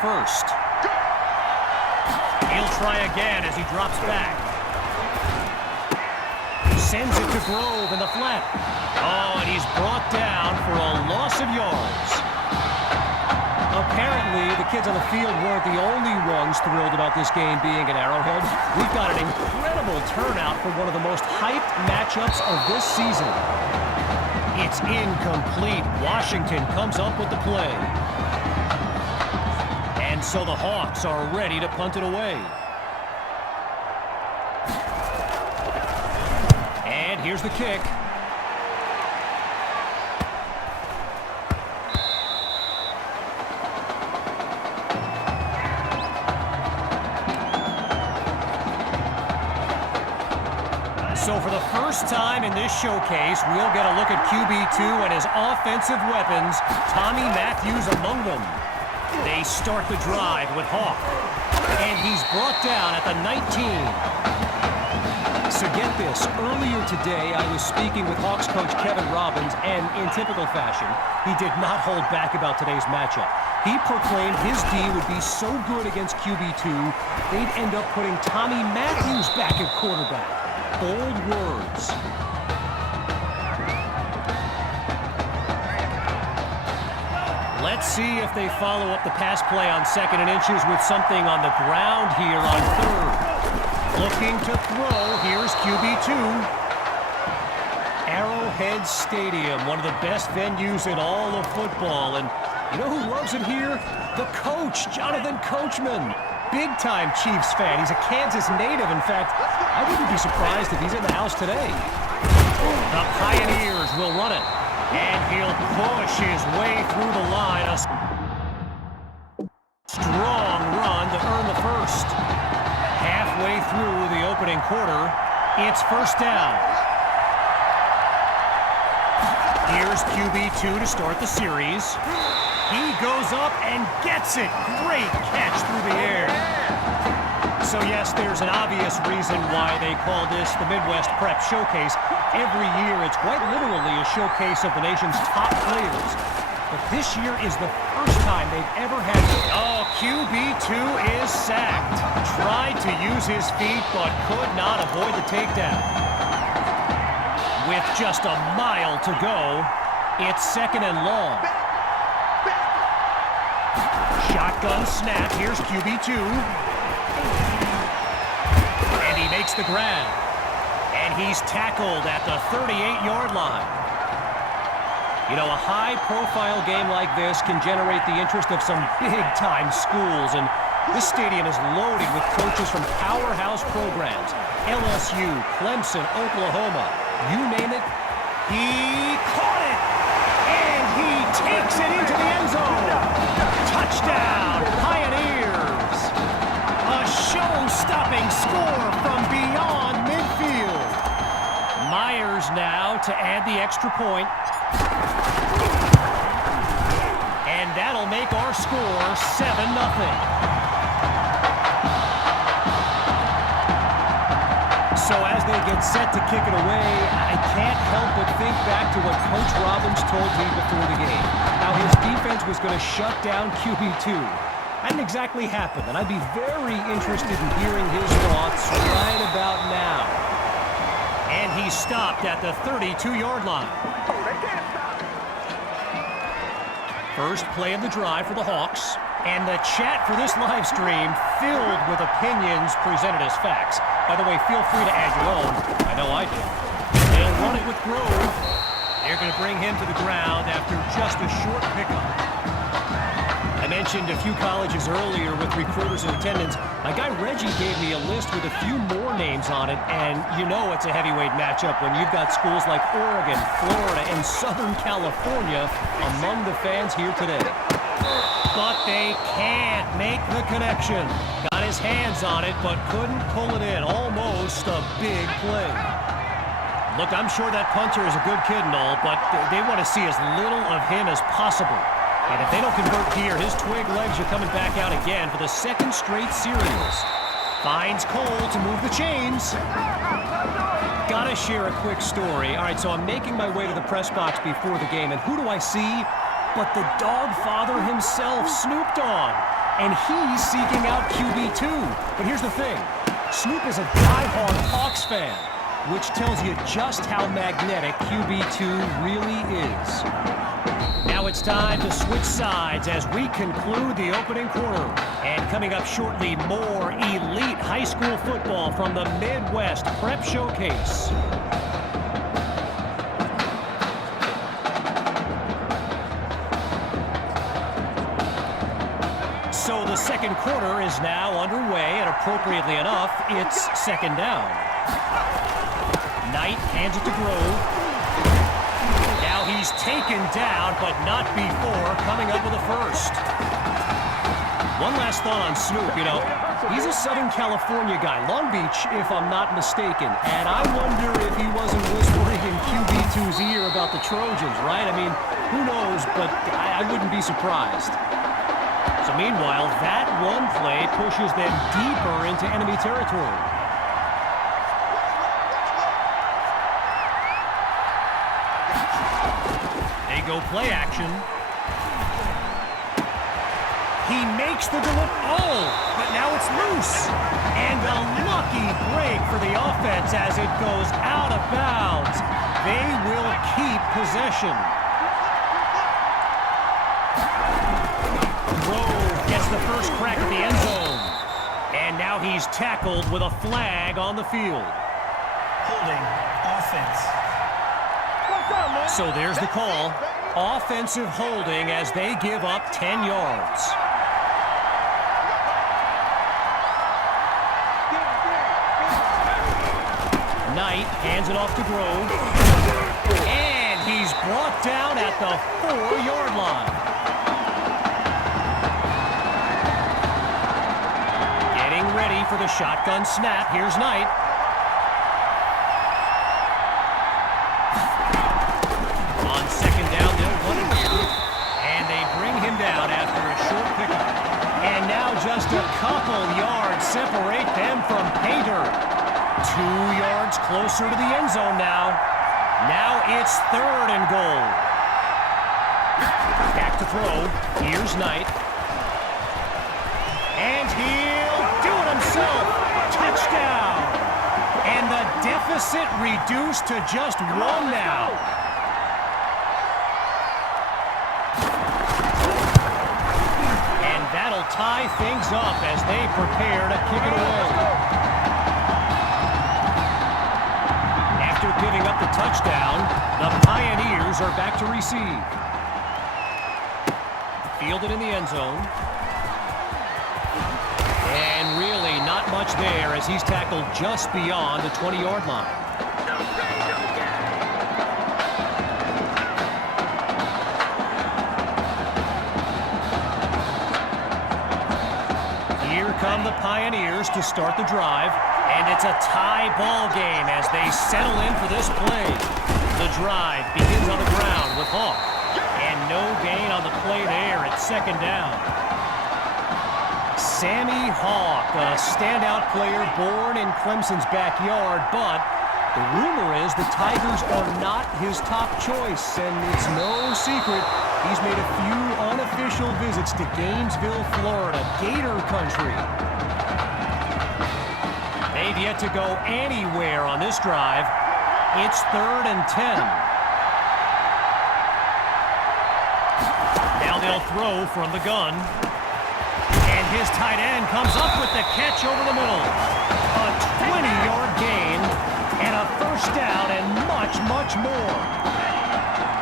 first. He'll try again as he drops back. Sends it to Grove in the flat. Oh, and he's brought down for a loss of yards. Apparently, the kids on the field weren't the only ones thrilled about this game being at Arrowhead. We've got an incredible turnout for one of the most hyped matchups of this season. It's incomplete. Washington comes up with the play. And so the Hawks are ready to punt it away. And here's the kick. So for the first time in this showcase, we'll get a look at QB2 and his offensive weapons, Tommy Matthews among them. They start the drive with Hawk, and he's brought down at the 19. So get this, earlier today I was speaking with Hawks coach Kevin Robbins, and in typical fashion, he did not hold back about today's matchup. He proclaimed his D would be so good against QB2, they'd end up putting Tommy Matthews back at quarterback. Bold words. Let's see if they follow up the pass play on 2nd and inches with something on the ground here on 3rd. Looking to throw, here's QB2. Arrowhead Stadium, one of the best venues in all of football. And you know who loves it here? The coach, Jonathan Coachman. Big-time Chiefs fan. He's a Kansas native. In fact, I wouldn't be surprised if he's in the house today. The Pioneers will run it. And he'll push his way through the line. A strong run to earn the first. Halfway through the opening quarter, it's first down. Here's QB2 to start the series. He goes up and gets it. Great catch through the air. So yes, there's an obvious reason why they call this the Midwest Prep Showcase. Every year, it's quite literally a showcase of the nation's top players. But this year is the first time they've ever had... Oh, QB2 is sacked. Tried to use his feet, but could not avoid the takedown. With just a mile to go, it's 2nd and long. Shotgun snap. Here's QB2. And he makes the grab. And he's tackled at the 38-yard line. You know, a high-profile game like this can generate the interest of some big-time schools. And this stadium is loaded with coaches from powerhouse programs. LSU, Clemson, Oklahoma, you name it. He caught it! And he takes it into the end zone. Touchdown, Pioneers! A show-stopping score from beyond midfield. Myers now to add the extra point. And that'll make our score 7-0. So as they get set to kick it away, I can't help but think back to what Coach Robbins told me before the game. How his defense was going to shut down QB2. Hadn't exactly happened, and I'd be very interested in hearing his thoughts right about now. And he stopped at the 32-yard line. First play of the drive for the Hawks. And the chat for this live stream filled with opinions presented as facts. By the way, feel free to add your own. I know I did. They'll run it with Grove. They're going to bring him to the ground after just a short pickup. I mentioned a few colleges earlier with recruiters in attendance. My guy Reggie gave me a list with a few more names on it, and you know it's a heavyweight matchup when you've got schools like Oregon, Florida, and Southern California among the fans here today. But they can't make the connection. Got his hands on it, but couldn't pull it in. Almost a big play. Look, I'm sure that punter is a good kid and all, but they want to see as little of him as possible. And if they don't convert here, his twig legs are coming back out again for the second straight series. Finds Cole to move the chains. Gotta share a quick story. All right, so I'm making my way to the press box before the game, and who do I see but the dog father himself, Snoop Dogg. and he's seeking out QB2. But here's the thing. Snoop is a diehard Hawks fan, which tells you just how magnetic QB2 really is. Now it's time to switch sides as we conclude the opening quarter. And coming up shortly, more elite high school football from the Midwest Prep Showcase. So the second quarter is now underway, and appropriately enough, it's second down. Knight hands it to Grove. Now he's taken down, but not before coming up with a first. One last thought on Snoop. You know, he's a Southern California guy, Long Beach, if I'm not mistaken. And I wonder if he wasn't whispering in QB2's ear about the Trojans, right? I mean, who knows, but I wouldn't be surprised. So meanwhile, that one play pushes them deeper into enemy territory. They go play action. He makes the delivery. Oh, but now it's loose. And a lucky break for the offense as it goes out of bounds. They will keep possession. Gets the first crack at the end zone. And now he's tackled with a flag on the field. Holding offense. So there's the call. Offensive holding as they give up 10 yards. Knight hands it off to Grove. And he's brought down at the 4-yard line. Ready for the shotgun snap. Here's Knight. On second down, they'll run it here. And they bring him down after a short pickup. And now just a couple yards separate them from pay dirt. 2 yards closer to the end zone now. Now it's third and goal. Back to throw. Here's Knight. And he'll do it himself. Touchdown. And the deficit reduced to just one now. And that'll tie things up as they prepare to kick it away. After giving up the touchdown, the Pioneers are back to receive. Fielded in the end zone. And really not much there as he's tackled just beyond the 20-yard line. Here come the Pioneers to start the drive, and it's a tie ball game as they settle in for this play. The drive begins on the ground with Hawk, and no gain on the play there at second down. Sammy Hawk, a standout player born in Clemson's backyard, but the rumor is the Tigers are not his top choice, and it's no secret he's made a few unofficial visits to Gainesville, Florida, Gator country. They've yet to go anywhere on this drive. It's 3rd and 10. Now they'll throw from the gun. And his tight end comes up with the catch over the middle. A 20-yard gain and a first down and much, much more.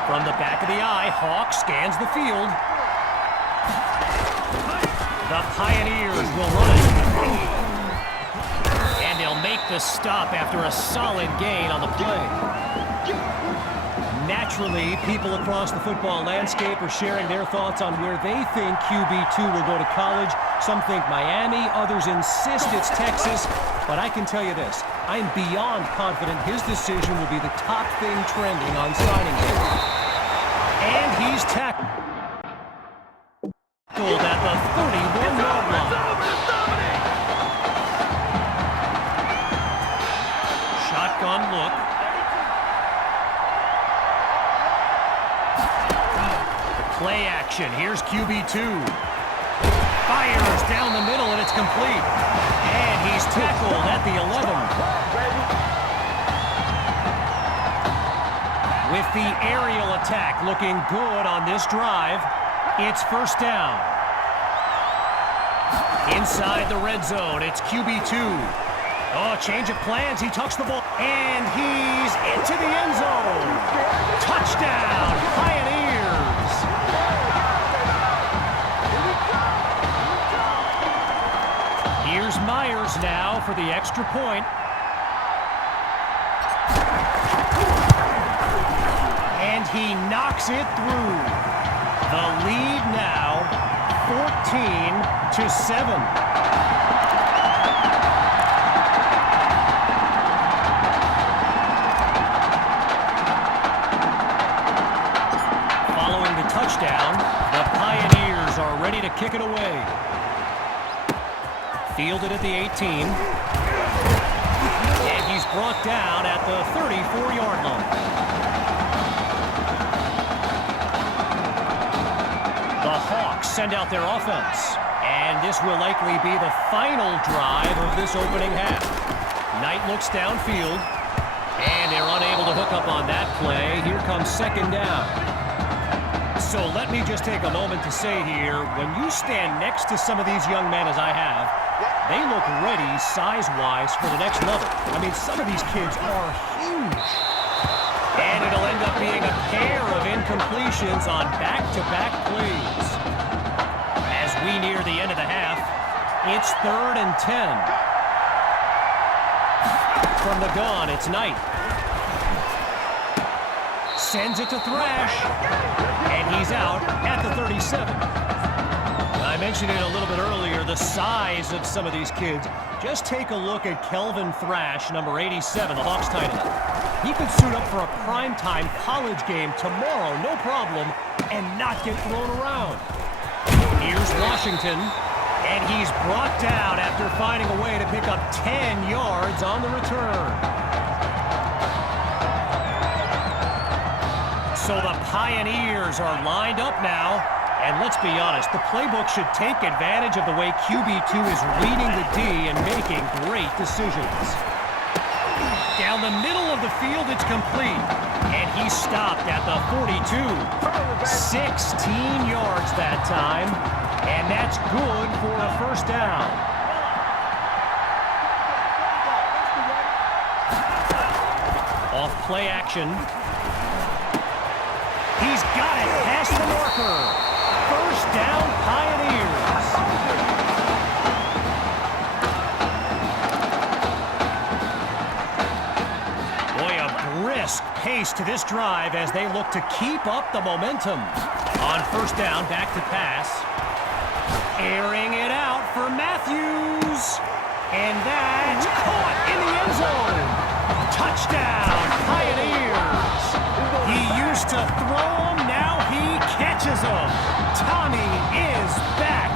From the back of the eye, Hawk scans the field. The Pioneers will run it. And they'll make the stop after a solid gain on the play. Naturally, people across the football landscape are sharing their thoughts on where they think QB2 will go to college. Some think Miami, others insist it's Texas. But I can tell you this, I'm beyond confident his decision will be the top thing trending on signing day. And he's tackled at the 31-yard line. Shotgun look. Play action. Here's QB2. Fires down the middle, and it's complete. And he's tackled at the 11. With the aerial attack looking good on this drive, it's first down. Inside the red zone, it's QB2. Oh, change of plans. He tucks the ball, and he's into the end zone. Touchdown, Pioneers. Here's Myers now for the extra point. And he knocks it through. The lead now, 14-7. Following the touchdown, the Pioneers are ready to kick it away. Fielded at the 18. And he's brought down at the 34-yard line. The Hawks send out their offense, and this will likely be the final drive of this opening half. Knight looks downfield, and they're unable to hook up on that play. Here comes second down. So let me just take a moment to say here, when you stand next to some of these young men as I have, they look ready size-wise for the next level. I mean, some of these kids are huge. And it'll end up being a pair of incompletions on back-to-back plays. As we near the end of the half, it's 3rd and 10. From the gun, it's Knight. Sends it to Thrash. And he's out at the 37. I mentioned it a little bit earlier, the size of some of these kids. Just take a look at Kelvin Thrash, number 87, the Hawks tight end. He could suit up for a primetime college game tomorrow, no problem, and not get thrown around. Here's Washington, and he's brought down after finding a way to pick up 10 yards on the return. So the Pioneers are lined up now. And let's be honest, the playbook should take advantage of the way QB2 is reading the D and making great decisions. Down the middle of the field, it's complete. And he's stopped at the 42. 16 yards that time. And that's good for a first down. Off play action. He's got it past the marker. First down, Pioneers. Boy, a brisk pace to this drive as they look to keep up the momentum. On first down, back to pass. Airing it out for Matthews. And that's caught in the end zone. Touchdown, Pioneers. He used to throw them, now he catches them. Tommy is back.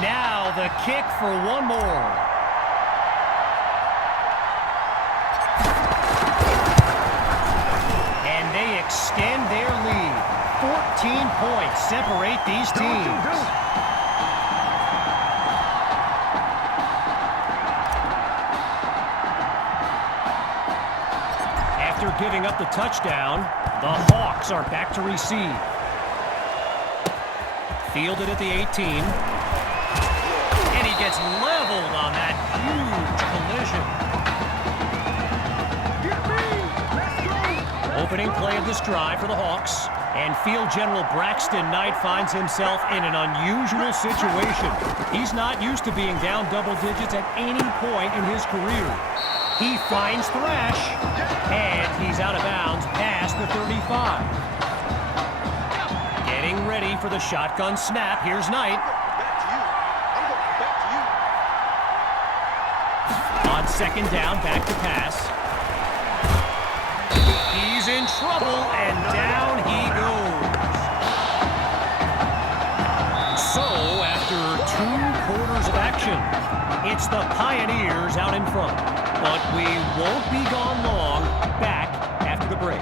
Now the kick for one more. And they extend their lead. 14 points separate these teams. After giving up the touchdown, the Hawks are back to receive. Fielded at the 18. And he gets leveled on that huge collision. Opening play of this drive for the Hawks. And Field General Braxton Knight finds himself in an unusual situation. He's not used to being down double digits at any point in his career. He finds Thrash, and he's out of bounds past the 35. Getting ready for the shotgun snap. Here's Knight. On second down, back to pass. He's in trouble, and down he goes. So, after 2 quarters of action, it's the Pioneers out in front. But we won't be gone long. Back after the break.